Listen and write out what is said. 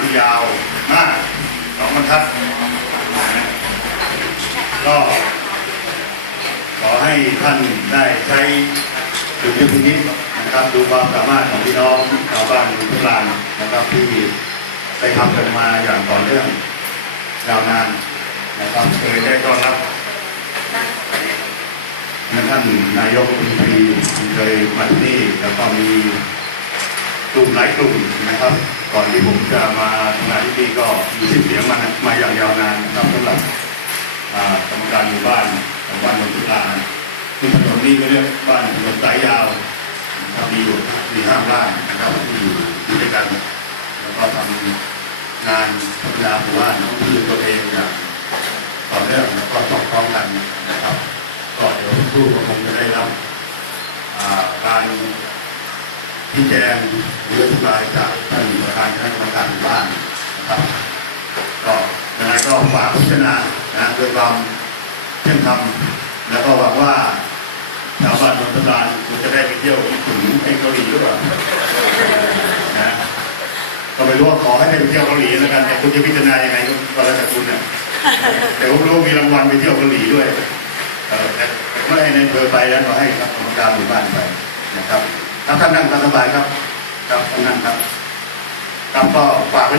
ที่ยาวมากสองบรรทัดก็ขอให้ท่านได้ใช้ดุลยพินิจนะครับ ดูความสามารถของพี่น้องชาวบ้านทุกลานนะครับที่ได้ทำกันมาอย่างต่อเนื่องยาวนานนะครับเคยได้ต้อนรับท่านนายกรัฐมนตรีเคยมาที่นี่แล้วก็มี กลุ่มหลายกลุ่มนะครับ ก่อนที่ผมจะมาทำงานที่นี่ก็มีชื่อเสียงมามาอย่างยาวนานนะครับสำหรับกรรมการหมู่บ้านของบ้านนนทุลาที่ถนนนี้ก็เรียกบ้านถนนสายยาวนะครับมีอยู่มีห้าบ้านนะครับที่อยู่ด้วยกัน แล้วก็ทำงานพัฒนาหมู่บ้านของที่ตัวเองอย่างต่อเนื่องแล้วก็สอดคล้องกันนะครับ ก็เดี๋ยวผู้ก็คงจะได้รับการ ชี้แจงหรืออธิบายจากท่านประธานคณะกรรมการหมู่บ้านนะครับก็ยังไงก็ฝากพิจารณานะด้วยความเที่ยงธรรมแล้วก็หวังว่าชาวบ้านนนทบาลคุณจะได้ไปเที่ยวญี่ปุ่นไอ้เกาหลีหรือเปล่านะก็ไม่รู้ว่าขอให้ได้ไปเที่ยวเกาหลีแล้วกันแต่คุณจะพิจารณายังไงก็แล้วแต่คุณนะแต่ผมรู้มีรางวัลไปเที่ยวเกาหลีด้วยเออแต่ไม่ให้ในอำเภอไปแล้วก็ให้กรรมการหมู่บ้านไปนะครับ นนั่งตามสบายครับ ครับท่านนั่งครับครับก็ฝากไว้